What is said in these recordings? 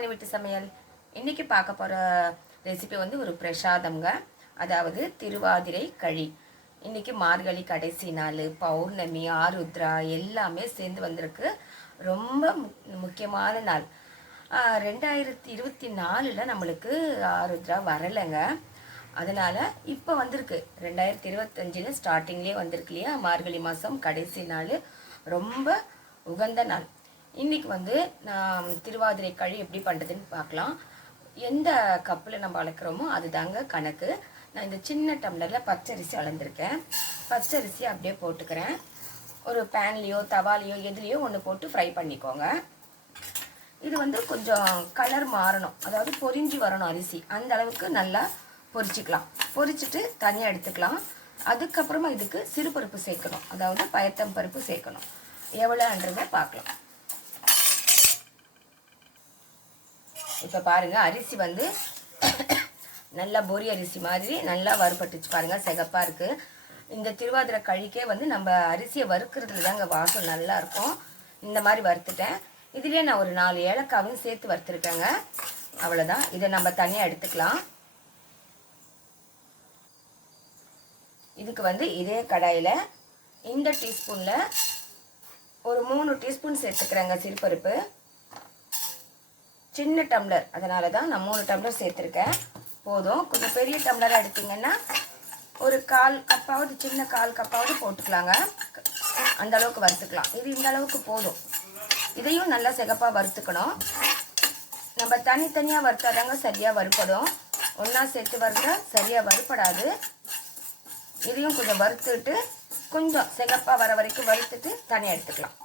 பண்ணி சமையல். இன்றைக்கி பார்க்க போகிற ரெசிபி வந்து ஒரு பிரசாதம்ங்க. அதாவது திருவாதிரை களி இன்றைக்கி மார்கழி கடைசி நாள் பௌர்ணமி ஆருத்ரா எல்லாமே சேர்ந்து வந்திருக்கு. ரொம்ப மு- முக்கியமான நாள். ரெண்டாயிரத்தி இருபத்தி நாலில் நம்மளுக்கு ஆருத்ரா வரலைங்க. அதனால் இப்போ வந்திருக்கு. ரெண்டாயிரத்தி இருபத்தஞ்சில் ஸ்டார்டிங்லேயே வந்திருக்கு இல்லையா? மார்கழி மாதம் கடைசி நாள். ரொம்ப உகந்த நாள். இன்றைக்கி வந்து நான் திருவாதிரை கழி எப்படி பண்ணுறதுன்னு பார்க்கலாம். எந்த கப்பில் நம்ம அளக்குறோமோ அதுதாங்க கணக்கு. நான் இந்த சின்ன டம்ளரில் பச்சரிசி அளந்திருக்கேன். பச்சரிசி அப்படியே போட்டுக்கிறேன். ஒரு பேன்லேயோ தவாலேயோ எதுலேயோ ஒன்று போட்டு ஃப்ரை பண்ணிக்கோங்க. இது வந்து கொஞ்சம் கலர் மாறணும். அதாவது பொரிஞ்சு வரணும் அரிசி. அந்த அளவுக்கு நல்லா பொரிச்சிக்கலாம். பொரிச்சிட்டு தனியாக எடுத்துக்கலாம். அதுக்கப்புறமா இதுக்கு சிறு பருப்பு சேர்க்கணும். அதாவது பயத்தம் பருப்பு சேர்க்கணும். எவ்வளோன்றதை பார்க்கலாம். இப்போ பாருங்கள் அரிசி வந்து நல்லா பொரி அரிசி மாதிரி நல்லா வறுபட்டுச்சு பாருங்கள் சிகப்பாக இருக்குது இந்த திருவாதிரை கழிக்கே வந்து நம்ம அரிசியை வறுக்கிறதுல தாங்க வாசம் நல்லா இருக்கும். இந்த மாதிரி வறுத்துட்டேன். இதுலேயே நான் ஒரு நாலு ஏலக்காவும் சேர்த்து வறுத்துருக்கேங்க. அவ்வளோதான் இதை நம்ம தனியாக எடுத்துக்கலாம். இதுக்கு வந்து இதே கடாயில் இந்த டீஸ்பூனில் ஒரு மூணு டீஸ்பூன் சேர்த்துக்கிறேங்க சிறுபருப்பு. சின்ன டம்ளர். அதனால தான் நான் மூணு டம்ளர் சேர்த்துருக்கேன். போதும். கொஞ்சம் பெரிய டம்ளராக எடுத்தீங்கன்னா ஒரு கால் கப்பாவது சின்ன கால் கப்பாவது போட்டுக்கலாங்க. அந்த அளவுக்கு வறுத்துக்கலாம். இது இந்த அளவுக்கு போதும். இதையும் நல்லா சிகப்பாக வறுத்துக்கணும். நம்ம தனித்தனியாக வறுத்தாதாங்க சரியாக வறுப்படும் ஒன்றா சேர்த்து வறுத்தா சரியாக வறுப்படாது இதையும் கொஞ்சம் வறுத்துட்டு கொஞ்சம் சிகப்பாக வர வரைக்கும் வறுத்துட்டு தனியாக எடுத்துக்கலாம்.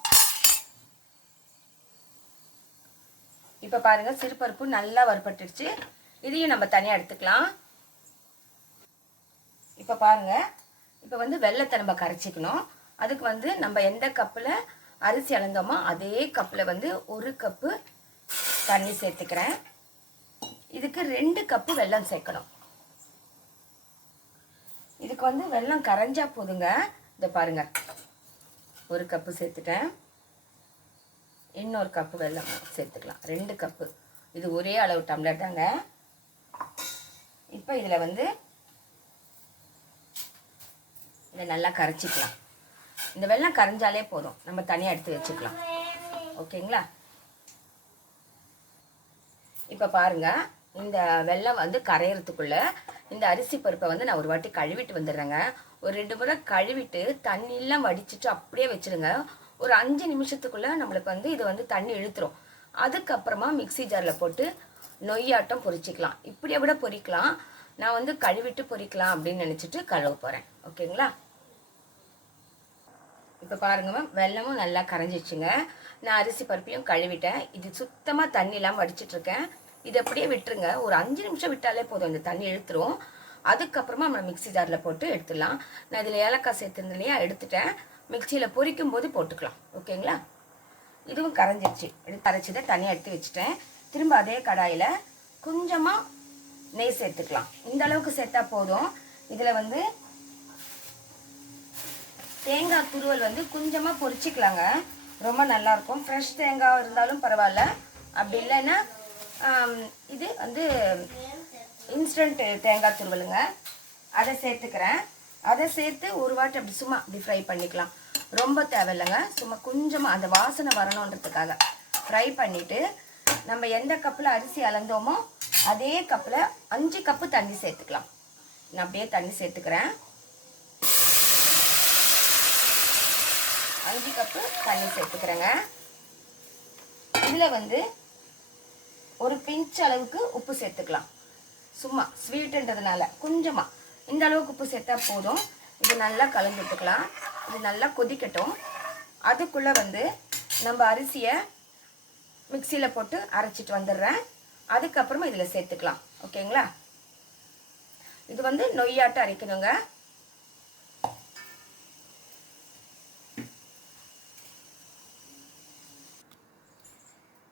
இப்போ பாருங்கள் சிறுபருப்பு நல்லா வறுபட்டுருச்சு இதையும் நம்ம தனியாக எடுத்துக்கலாம். இப்போ பாருங்கள் இப்போ வந்து வெள்ளத்தை நம்ம கரைச்சிக்கணும். அதுக்கு வந்து நம்ம எந்த கப்பில் அரிசி அளந்தோமோ அதே கப்பில் வந்து ஒரு கப்பு தண்ணி சேர்த்துக்கிறேன். இதுக்கு ரெண்டு கப்பு வெல்லம் சேர்க்கணும். இதுக்கு வந்து வெல்லம் கரைஞ்சா போதுங்க. இதை பாருங்கள் ஒரு கப்பு சேர்த்துட்டேன். இன்னொரு கப்பு வெள்ளம் சேர்த்துக்கலாம். ரெண்டு கப்பு இது ஒரே அளவு டம்ளர் தாங்க. இப்போ இதில் வந்து இதை நல்லா கரைச்சிக்கலாம். இந்த வெள்ளம் கரைஞ்சாலே போதும். நம்ம தனியாக எடுத்து வச்சுக்கலாம். ஓகேங்களா? இப்போ பாருங்கள் இந்த வெள்ளம் வந்து கரையிறதுக்குள்ளே இந்த அரிசி பருப்பை வந்து நான் ஒரு வாட்டி கழுவிட்டு வந்துடுறேங்க. ஒரு ரெண்டு முறை கழுவிட்டு தண்ணியெல்லாம் வடிச்சிட்டு அப்படியே வச்சிருங்க. ஒரு அஞ்சு நிமிஷத்துக்குள்ளே நம்மளுக்கு வந்து இது வந்து தண்ணி இழுத்துரும். அதுக்கப்புறமா மிக்ஸி ஜாரில் போட்டு நொய்யாட்டம் பொரிச்சிக்கலாம். இப்படியே விட பொரிக்கலாம். நான் வந்து கழுவிட்டு பொரிக்கலாம் அப்படின்னு நினச்சிட்டு கழுவ போகிறேன் ஓகேங்களா? இப்போ பாருங்க மேம் வெல்லமும் நல்லா கரைஞ்சிச்சுங்க நான் அரிசி பருப்பையும் கழுவிட்டேன். இது சுத்தமாக தண்ணி இல்லாமல் வடிச்சிட்ருக்கேன் இது அப்படியே விட்டுருங்க. ஒரு அஞ்சு நிமிஷம் விட்டாலே போதும். இந்த தண்ணி இழுத்துரும். அதுக்கப்புறமா நம்ம மிக்ஸி ஜாரில் போட்டு எடுத்துடலாம். நான் இதில் ஏலக்காய் சேர்த்துருந்தேன் இல்லையா? எடுத்துட்டேன். மிக்சியில் பொரிக்கும் போது போட்டுக்கலாம். ஓகேங்களா? இதுவும் கரைஞ்சிருச்சு. எடுத்து அரைச்சதை தனியாக எடுத்து வச்சுட்டேன். திரும்ப அதே கடாயில் கொஞ்சமாக நெய் சேர்த்துக்கலாம். இந்த அளவுக்கு சேர்த்தா போதும். இதில் வந்து தேங்காய் துருவல் வந்து கொஞ்சமாக பொரிச்சிக்கலாங்க. ரொம்ப நல்லாயிருக்கும் ஃப்ரெஷ் தேங்காய் இருந்தாலும் பரவாயில்ல. அப்படி இல்லைன்னா இது வந்து இன்ஸ்டன்ட் தேங்காய் துருவலுங்க. அதை சேர்த்துக்கிறேன். அதை சேர்த்து ஒரு வாட்டி அப்படி சும்மா அப்படி ஃப்ரை பண்ணிக்கலாம். ரொம்ப தேவையில்லைங்க. சும்மா கொஞ்சமாக அந்த வாசனை வரணுன்றதுக்காக ஃப்ரை பண்ணிவிட்டு நம்ம எந்த கப்பில் அரிசி அளந்தோமோ அதே கப்பில் அஞ்சு கப்பு தண்ணி சேர்த்துக்கலாம். நான் அப்படியே தண்ணி சேர்த்துக்கிறேன். அஞ்சு கப்பு தண்ணி சேர்த்துக்கிறேங்க. இதில் வந்து ஒரு பிஞ்ச் அளவுக்கு உப்பு சேர்த்துக்கலாம். சும்மா ஸ்வீட்டுன்றதுனால கொஞ்சமாக இந்த அளவுக்கு உப்பு சேர்த்தா போதும். இது நல்லா கலந்து விட்டுக்கலாம் இது நல்லா கொதிக்கட்டும். அதுக்குள்ளே வந்து நம்ம அரிசியை மிக்சியில் போட்டு அரைச்சிட்டு வந்துடுறேன். அதுக்கப்புறமா இதில் சேர்த்துக்கலாம். ஓகேங்களா? இது வந்து நொய்யாட்டு அரைக்கணுங்க.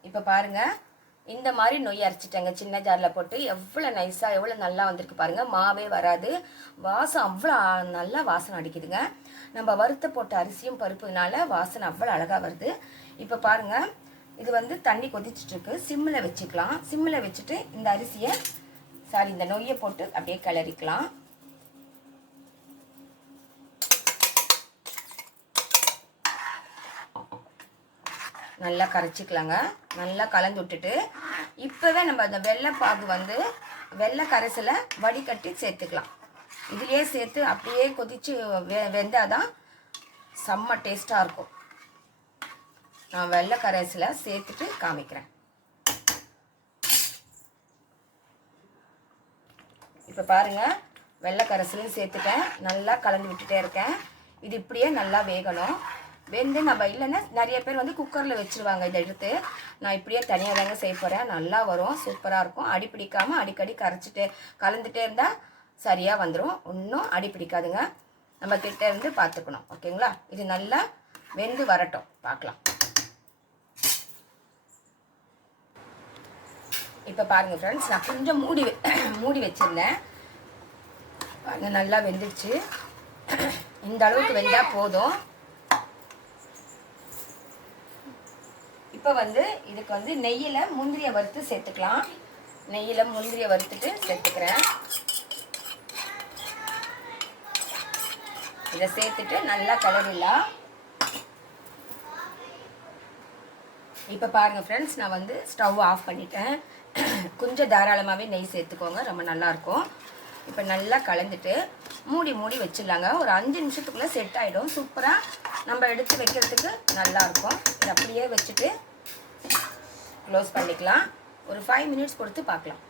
இப்போ பாருங்கள் இந்த மாதிரி நொய் அரைச்சிட்டேங்க. சின்ன ஜாரில் போட்டு எவ்வளோ நைஸாக எவ்வளோ நல்லா வந்திருக்கு பாருங்கள் மாவே வராது. வாசம் அவ்வளோ நல்லா வாசனை அடிக்குதுங்க. நம்ம வறுத்த போட்ட அரிசியும் பருப்புனால வாசனை அவ்வளோ அழகாக வருது. இப்போ பாருங்க. இது வந்து தண்ணி கொதிச்சிட்ருக்கு. சிம்மில் வச்சுக்கலாம். சிம்மில் வச்சுட்டு இந்த அரிசியை சாரி இந்த நொய்யை போட்டு அப்படியே கிளறிக்கலாம். நல்லா கரைச்சிக்கலாங்க. நல்லா கலந்து விட்டுட்டு இப்போவே நம்ம அந்த வெள்ளைப்பாகு வந்து வெள்ளை கரைசலை வடிகட்டி சேர்த்துக்கலாம். இதுலேயே சேர்த்து அப்படியே கொதித்து வெ வெந்தாதான் செம்ம டேஸ்ட்டாக இருக்கும். நான் வெள்ளை கரைசலை சேர்த்துட்டு காமிக்கிறேன். இப்போ பாருங்கள் வெள்ளை கரைசலையும் சேர்த்துட்டேன். நல்லா கலந்து விட்டுட்டே இருக்கேன். இது இப்படியே நல்லா வேகணும். வெந்து நம்ம இல்லைன்னா நிறைய பேர் வந்து குக்கரில் வச்சுருவாங்க இதை எடுத்து. நான் இப்படியே தனியாக தாங்க செய்ய போகிறேன் நல்லா வரும். சூப்பராக இருக்கும். அடி பிடிக்காமல் அடிக்கடி கரைச்சிட்டு கலந்துட்டே இருந்தால் சரியாக வந்துடும் ஒன்றும் அடி பிடிக்காதுங்க. நம்ம கிட்டே இருந்து பார்த்துக்கணும் ஓகேங்களா? இது நல்லா வெந்து வரட்டும். பார்க்கலாம் இப்போ பாருங்கள் ஃப்ரெண்ட்ஸ் நான் கொஞ்சம் மூடி மூடி வச்சுருந்தேன். பாருங்கள் நல்லா வெந்துடுச்சு. இந்த அளவுக்கு வெந்தால் போதும். இப்போ வந்து இதுக்கு வந்து நெய்யில் முந்திரியை வறுத்து சேர்த்துக்கலாம். நெய்யில் முந்திரியை வறுத்துட்டு சேர்த்துக்கிறேன். இதை சேர்த்துட்டு நல்லா கலரிடலாம். இப்போ பாருங்கள் ஃப்ரெண்ட்ஸ் நான் வந்து ஸ்டவ் ஆஃப் பண்ணிட்டேன். கொஞ்சம் தாராளமாகவே நெய் சேர்த்துக்கோங்க ரொம்ப நல்லாயிருக்கும் இப்போ நல்லா கலந்துட்டு மூடி மூடி வச்சிடலாங்க. ஒரு அஞ்சு நிமிஷத்துக்குள்ளே செட் ஆகிடும் சூப்பராக நம்ம எடுத்து வைக்கிறதுக்கு நல்லாயிருக்கும் இது அப்படியே வச்சுட்டு க்ளோஸ் பண்ணிக்கலாம். ஒரு ஃபைவ் மினிட்ஸ் கொடுத்து பார்க்கலாம்.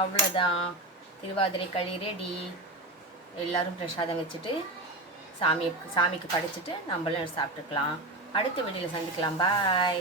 அவ்வளோதான் திருவாதிரை களி ரெடி எல்லாரும் பிரசாதம் வச்சுட்டு சாமி சாமிக்கு படைச்சிட்டு நம்மளும் சாப்பிட்டுக்கலாம். அடுத்த வீடியோவில் சந்திக்கலாம். பாய்